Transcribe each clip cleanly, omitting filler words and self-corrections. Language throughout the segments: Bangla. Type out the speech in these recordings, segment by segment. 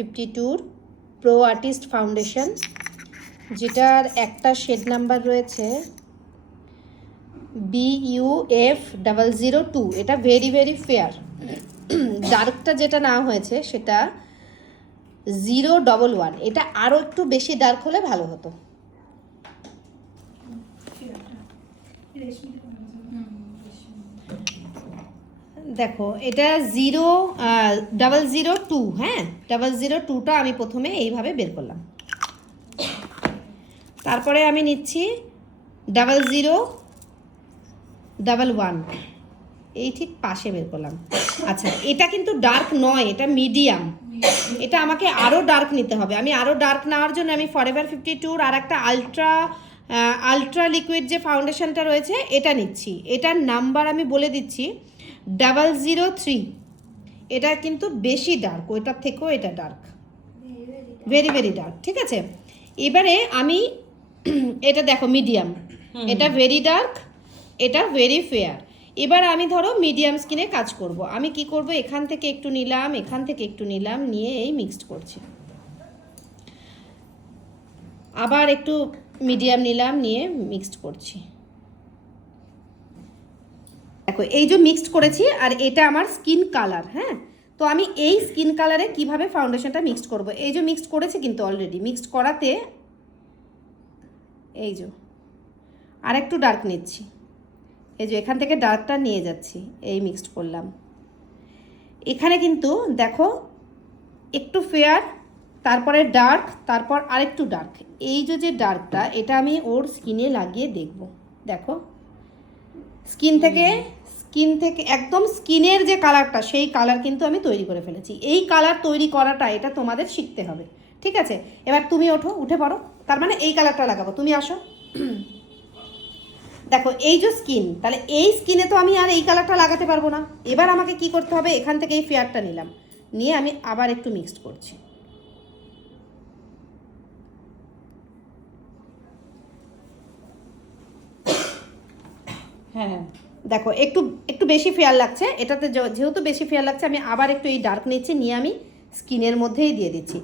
52 প্রো আর্টিস্ট ফাউন্ডেশন, যেটার একটা শেড নাম্বার রয়েছে BUF002। এটা ভেরি ভেরি ফেয়ার। ডার্কটা যেটা না হয়েছে সেটা 011। এটা আরও একটু বেশি ডার্ক হলে ভালো হতো। দেখো এটা 002, হ্যাঁ 002টা আমি প্রথমে এইভাবে বের করলাম। তারপরে আমি নিচ্ছি 0011, এই ঠিক পাশে বের করলাম। আচ্ছা, এটা কিন্তু ডার্ক নয়, এটা মিডিয়াম। এটা আমাকে আরও ডার্ক নিতে হবে। আমি আরও ডার্ক নেওয়ার জন্য আমি ফরএভার 52 আর একটা আলট্রা লিকুইড যে ফাউন্ডেশনটা রয়েছে এটা নিচ্ছি। এটার নাম্বার আমি বলে দিচ্ছি 003। এটা কিন্তু বেশি ডার্ক, ওইটার থেকেও এটা ডার্ক, ভেরি ভেরি ডার্ক। ঠিক আছে, এবারে আমি এটা দেখো মিডিয়াম, এটা ভেরি ডার্ক, এটা ভেরি ফেয়ার। এবার আমি ধরো মিডিয়াম স্কিনে কাজ করব। আমি কি করব, এখান থেকে একটু নিলাম, এখান থেকে একটু নিলাম, নিয়ে এই মিক্সড করছি। আবার একটু মিডিয়াম নিলাম, নিয়ে মিক্সড করছি। দেখো এই যে মিক্সড করেছি, আর এটা আমার স্কিন কালার। হ্যাঁ, তো আমি এই স্কিন কালারে কিভাবে ফাউন্ডেশনটা মিক্সড করব, এই যে মিক্সড করেছি কিন্তু অলরেডি। মিক্সড করাতে এই যে আর একটু ডার্ক নিচ্ছি, এই যে এখান থেকে ডার্কটা নিয়ে যাচ্ছি, এই মিক্সড করলাম। এখানে কিন্তু দেখো একটু ফেয়ার, তারপরে ডার্ক, তারপর আরেকটু ডার্ক। এই যে ডার্কটা, এটা আমি ওর স্কিনে লাগিয়ে দেখব। দেখো স্কিন থেকে একদম স্কিনের যে কালারটা, সেই কালার কিন্তু আমি তৈরি করে ফেলেছি। এই কালার তৈরি করাটা এটা তোমাদের শিখতে হবে। ঠিক আছে, এবার তুমি ওঠো, উঠে পড়ো। তার মানে এই কালারটা লাগাবো, তুমি আসো। দেখো এই যে স্কিন, তাহলে এই স্কিনে তো আমি আর এই কালারটা লাগাতে পারবো না। এবার আমাকে কি করতে হবে, এখান থেকে এই ফেয়ারটা নিলাম, নিয়ে আমি আবার একটু মিক্সড করছি। হ্যাঁ, দেখো একটু বেশি ফেয়ার লাগছে এটাতে, যেহেতু বেশি ফেয়ার লাগছে আমি আবার একটু এই ডার্ক নিচ্ছি, নিয়ে আমি স্কিনের মধ্যেই দিয়ে দিচ্ছি।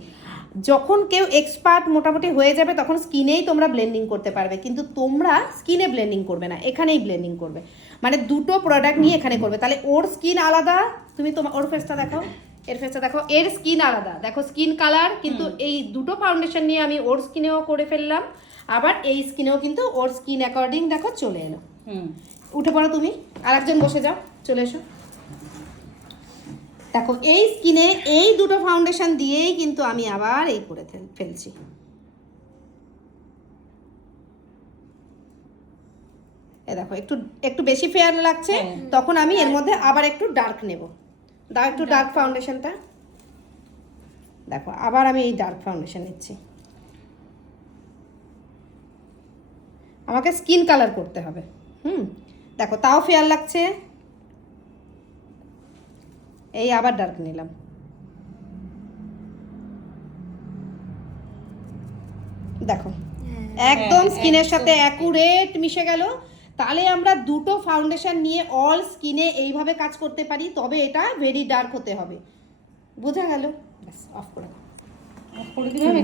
যখন কেউ এক্সপার্ট মোটামুটি হয়ে যাবে তখন স্কিনেই তোমরা ব্লেন্ডিং করতে পারবে, কিন্তু তোমরা স্কিনে ব্লেন্ডিং করবে না, এখানেই ব্লেন্ডিং করবে। মানে দুটো প্রোডাক্ট নিয়ে এখানে করবে। তাহলে ওর স্কিন আলাদা, তুমি তোমার ওর ফেসটা দেখো, এর ফেসটা দেখো, এর স্কিন আলাদা, দেখো স্কিন কালার। কিন্তু এই দুটো ফাউন্ডেশন নিয়ে আমি ওর স্কিনেও করে ফেললাম, আবার এই স্কিনেও কিন্তু ওর স্কিন অ্যাকর্ডিং দেখো চলে এলো। উঠে পড়ো তুমি, আর একজন বসে যাও, চলে এসো। দেখো এই স্কিনে এই দুটো ফাউন্ডেশন দিয়েই কিন্তু আমি আবার এই করে ফেলছি। এ দেখো একটু বেশি ফেয়ার লাগছে, তখন আমি এর মধ্যে আবার একটু ডার্ক নেব। দাও একটু ডার্ক ফাউন্ডেশনটা। দেখো আবার আমি এই ডার্ক ফাউন্ডেশন নিচ্ছি। আমাকে স্কিন কালার করতে হবে। দেখো তাও ফেয়ার লাগছে, এই আবার ডার্ক নিলাম। দেখো একদম স্কিনের সাথে অ্যাকুরেট মিশে গেল। তাহলে আমরা দুটো ফাউন্ডেশন নিয়ে অল স্কিনে এইভাবে কাজ করতে পারি, তবে এটা ভেরি ডার্ক হতে হবে। বোঝা গেল? ব্যাস, অফ করে দাও। অফ করে দিলাম।